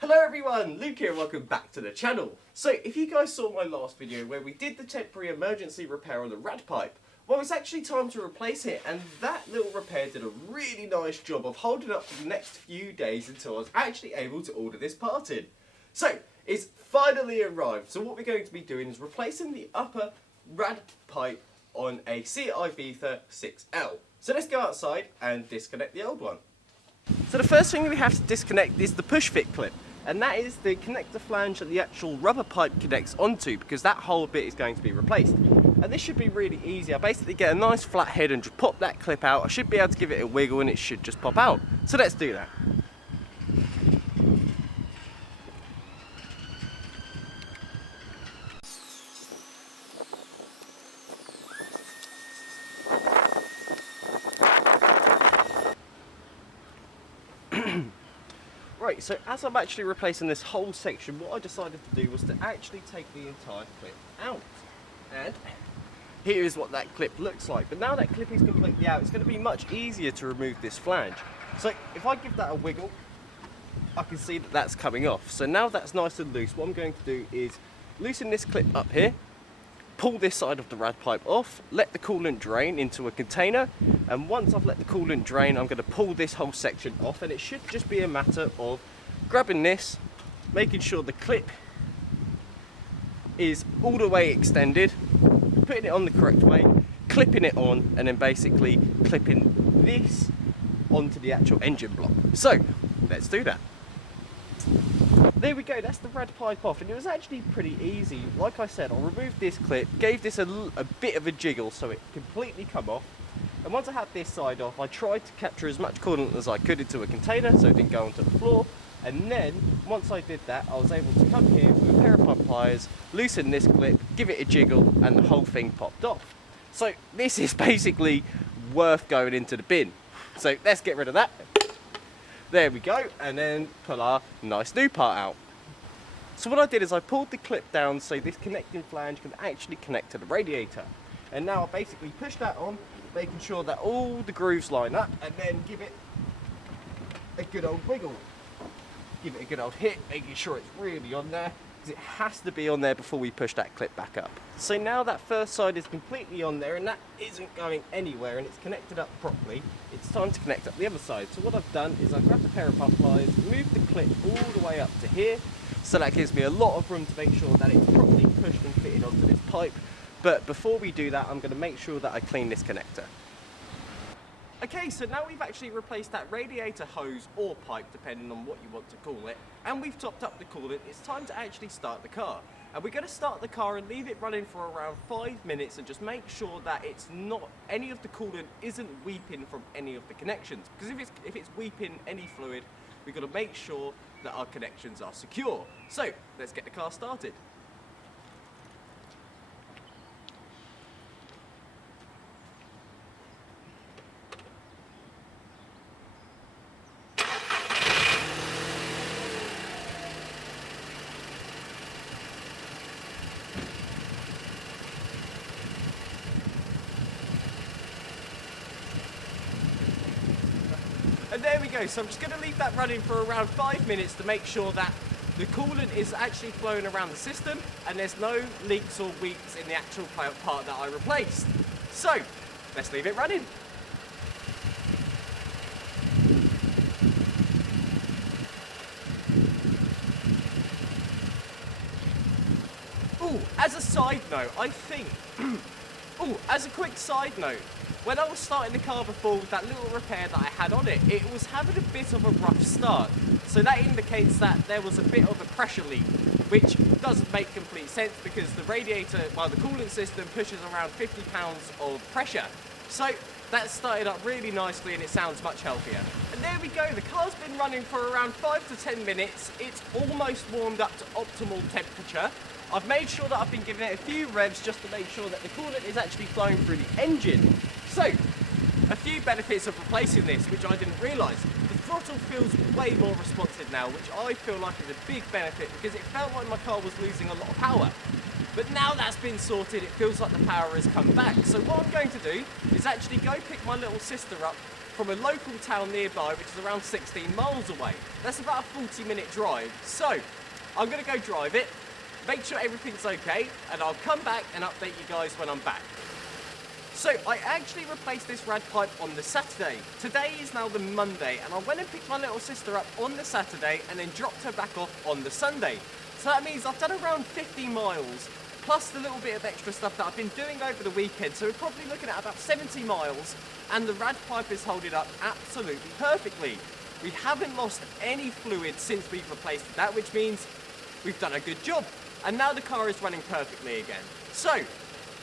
Hello everyone, Luke here, welcome back to the channel. So if you guys saw my last video where we did the temporary emergency repair on the rad pipe, well it's actually time to replace it, and that little repair did a really nice job of holding up for the next few days until I was actually able to order this part in. So it's finally arrived, so what we're going to be doing is replacing the upper rad pipe on a Seat Ibiza 6L. So let's go outside and disconnect the old one. So the first thing we have to disconnect is the push fit clip, and that is the connector flange that the actual rubber pipe connects onto, because that whole bit is going to be replaced. And this should be really easy. I basically get a nice flat head and just pop that clip out. I should be able to give it a wiggle and it should just pop out. So let's do that. Right, so as I'm actually replacing this whole section, what I decided to do was to actually take the entire clip out. And here is what that clip looks like. But now that clip is completely out, it's going to be much easier to remove this flange. So if I give that a wiggle, I can see that that's coming off. So now that's nice and loose, what I'm going to do is loosen this clip up here, pull this side of the rad pipe off, let the coolant drain into a container, and once I've let the coolant drain, I'm going to pull this whole section off, and it should just be a matter of grabbing this, making sure the clip is all the way extended, putting it on the correct way, clipping it on, and then basically clipping this onto the actual engine block. So let's do that. There we go, that's the rad pipe off, and it was actually pretty easy. Like I said, I removed this clip, gave this a bit of a jiggle so it completely come off, and once I had this side off, I tried to capture as much coolant as I could into a container so it didn't go onto the floor, and then once I did that, I was able to come here with a pair of pump pliers, loosen this clip, give it a jiggle, and the whole thing popped off. So this is basically worth going into the bin. So let's get rid of that. There we go, and then pull our nice new part out. So what I did is I pulled the clip down so this connecting flange can actually connect to the radiator. And now I basically push that on, making sure that all the grooves line up, and then give it a good old wiggle. Give it a good old hit, making sure it's really on there, because it has to be on there before we push that clip back up. So now that first side is completely on there and that isn't going anywhere and it's connected up properly, it's time to connect up the other side. So what I've done is I've grabbed a pair of pump pliers, moved the clip all the way up to here, so that gives me a lot of room to make sure that it's properly pushed and fitted onto this pipe. But before we do that, I'm going to make sure that I clean this connector. Okay, so now we've actually replaced that radiator hose or pipe, depending on what you want to call it, and we've topped up the coolant. It's time to actually start the car. And we're going to start the car and leave it running for around 5 minutes and just make sure that it's not, any of the coolant isn't weeping from any of the connections. Because if it's weeping any fluid, we've got to make sure that our connections are secure. So let's get the car started. And there we go, so I'm just going to leave that running for around 5 minutes to make sure that the coolant is actually flowing around the system and there's no leaks or weeps in the actual part that I replaced. So, let's leave it running. As a side note, I think, as a quick side note, when I was starting the car before with that little repair that I had on it, it was having a bit of a rough start. So that indicates that there was a bit of a pressure leak, which doesn't make complete sense because the radiator, well, the coolant system pushes around 50 pounds of pressure. So that started up really nicely and it sounds much healthier. And there we go, the car's been running for around 5 to 10 minutes. It's almost warmed up to optimal temperature. I've made sure that I've been giving it a few revs just to make sure that the coolant is actually flowing through the engine. So, a few benefits of replacing this, which I didn't realise. The throttle feels way more responsive now, which I feel like is a big benefit because it felt like my car was losing a lot of power. But now that's been sorted, it feels like the power has come back. So what I'm going to do is actually go pick my little sister up from a local town nearby, which is around 16 miles away. That's about a 40-minute drive. So I'm going to go drive it, make sure everything's okay, and I'll come back and update you guys when I'm back. So I actually replaced this rad pipe on the Saturday. Today is now the Monday, and I went and picked my little sister up on the Saturday and then dropped her back off on the Sunday. So that means I've done around 50 miles, plus the little bit of extra stuff that I've been doing over the weekend. So we're probably looking at about 70 miles, and the rad pipe is holding up absolutely perfectly. We haven't lost any fluid since we've replaced that, which means we've done a good job. And now the car is running perfectly again. So,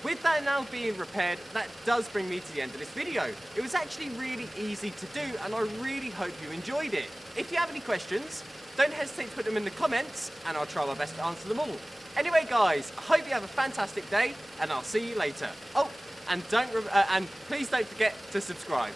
with that now being repaired, that does bring me to the end of this video. It was actually really easy to do, and I really hope you enjoyed it. If you have any questions, don't hesitate to put them in the comments, and I'll try my best to answer them all. Anyway guys, I hope you have a fantastic day, and I'll see you later. Oh, and please don't forget to subscribe.